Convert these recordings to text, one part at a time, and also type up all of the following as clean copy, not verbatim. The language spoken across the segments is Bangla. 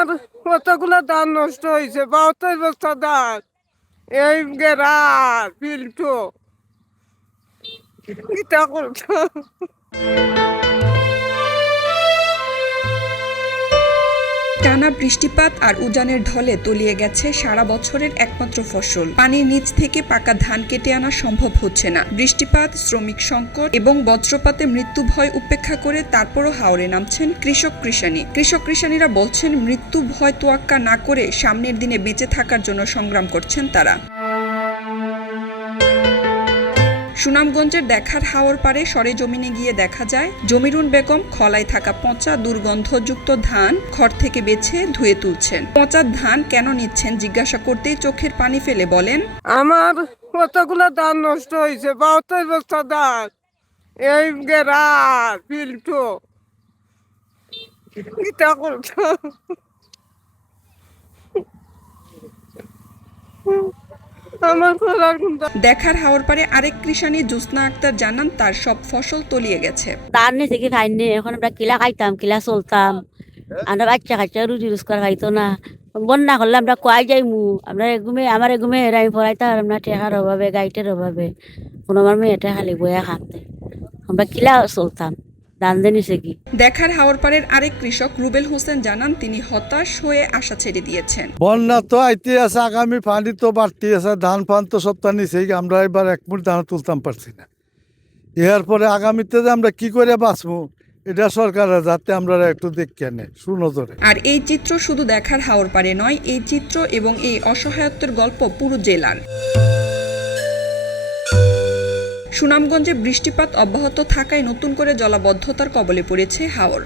আমার কতগুলো ধান নষ্ট হয়েছে, 72 বস্তা ধান। এই গেরার পিল্টু কিতা করতো। টানা বৃষ্টিপাত আর উজানের ঢলে তলিয়ে গেছে সারা বছরের একমাত্র ফসল। পানির নিচ থেকে পাকা ধান কেটে আনা সম্ভব হচ্ছে না। বৃষ্টিপাত, শ্রমিক সংকট এবং বজ্রপাতে মৃত্যু ভয় উপেক্ষা করে তারপরও হাওরে নামছেন কৃষানীরা বলছেন, মৃত্যু ভয় তোয়াক্কা না করে সামনের দিনে বেঁচে থাকার জন্য সংগ্রাম করছেন তারা। সুনামগঞ্জের দেখার হাওর পারে সরেজমিনে গিয়ে দেখা যায় জমিরুন বেগম খলায় থাকা পচা দুর্গন্ধযুক্ত ধান খড় থেকে বেছে ধুয়ে তুলছেন। পচা ধান কেন নিচ্ছেন জিজ্ঞাসা করতেই চোখের পানি ফেলে বলেন, আমার কতগুলো ধান নষ্ট হয়েছে, 72 বস্তা ধান। এই গেরার পিল্টু কিতা করতো। দেখার হাওর পারে আরেক কৃষানী জোসনা আক্তার জানান, তার সব ফসল তলিয়ে গেছে। ধান নিয়ে থেকে খাইনি, এখন আমরা কিলা খাইতাম, কিলা চলতাম। আমরা বাচ্চা কাচ্চা রুজি রোজগার খাইতো না। বন্যা করলে আমরা কোয়াই যাইমু, আমরা আমার এগুমে এরাই পড়াইতাম, আমরা টেকার অভাবে, গাইটের অভাবে কোনো আমার মেয়েটা খালি বইয়া খাতে আমরা কিলা চলতাম। দেখার হাওর পারের আরেক কৃষক রুবেল হোসেন জানান, তিনি হতাশ হয়ে আশা ছেড়ে দিয়েছেন। বন্যা তো আইতে আছে, আগামী পানি তো বাড়তে আছে, ধান ফান তো সপ্তাহ নিচেই, আমরা এবার এক মুঠ ধান তুলতাম পারছি না। এরপরে আগামীতে যে আমরা কি করে বাঁচবো, এটা সরকারের যাতে আমরা একটু দেখে আনে সুনজরে। আর এই চিত্র শুধু দেখার হাওর পারে নয়, এই চিত্র এবং এই অসহায়ত্বের গল্প পুরো জেলার। সুনামগঞ্জে বৃষ্টিপাত অব্যাহত থাকায় নতুন করে জলাবদ্ধতার কবলে পড়েছে হাওর।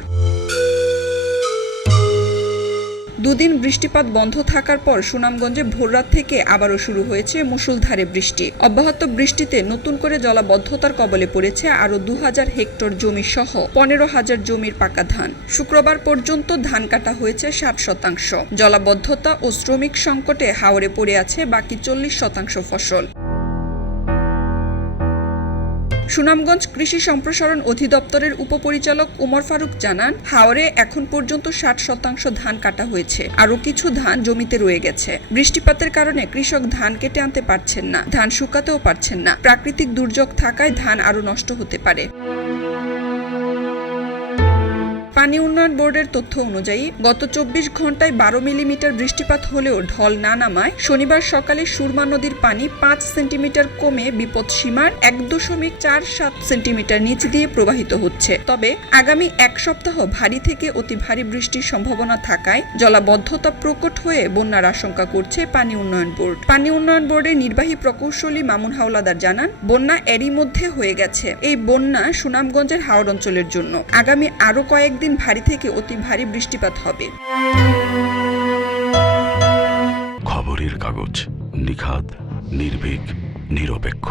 দুদিন বৃষ্টিপাত বন্ধ থাকার পর সুনামগঞ্জে ভোররাত থেকে আবারও শুরু হয়েছে মুষলধারে বৃষ্টি। অব্যাহত বৃষ্টিতে নতুন করে জলাবদ্ধতার কবলে পড়েছে আরও 2000 হেক্টর জমি সহ 15,000 জমির পাকা ধান। শুক্রবার পর্যন্ত ধান কাটা হয়েছে 60%। জলাবদ্ধতা ও শ্রমিক সংকটে হাওরে পড়ে আছে বাকি 40% ফসল। সুনামগঞ্জ কৃষি সম্প্রসারণ অধিদপ্তরের উপপরিচালক উমর ফারুক জানান, হাওরে এখন পর্যন্ত 60% ধান কাটা হয়েছে, আরও কিছু ধান জমিতে রয়ে গেছে। বৃষ্টিপাতের কারণে কৃষক ধান কেটে আনতে পারছেন না, ধান শুকাতেও পারছেন না। প্রাকৃতিক দুর্যোগ থাকায় ধান আরও নষ্ট হতে পারে। পানি উন্নয়ন বোর্ডের তথ্য অনুযায়ী গত 24 ঘন্টায় 12 মিলিমিটার বৃষ্টিপাত হলেও ঢল না নামায় শনিবার সকালে সুরমা নদীর পানি 5 সেন্টিমিটার কমে বিপদসীমার 1.47 সেন্টিমিটার নিচ দিয়ে প্রবাহিত হচ্ছে। তবে আগামী এক সপ্তাহ ভারী থেকে অতি ভারী বৃষ্টির সম্ভাবনা থাকায় জলাবদ্ধতা প্রকট হয়ে বন্যার আশঙ্কা করছে পানি উন্নয়ন বোর্ড। পানি উন্নয়ন বোর্ডের নির্বাহী প্রকৌশলী মামুন হাওলাদার জানান, বন্যা এরই মধ্যে হয়ে গেছে। এই বন্যা সুনামগঞ্জের হাওর অঞ্চলের জন্য। আগামী আরও কয়েকদিন ভারী থেকে অতি ভারী বৃষ্টিপাত হবে। খবরের কাগজ, নিখাদ, নির্ভীক, নিরপেক্ষ।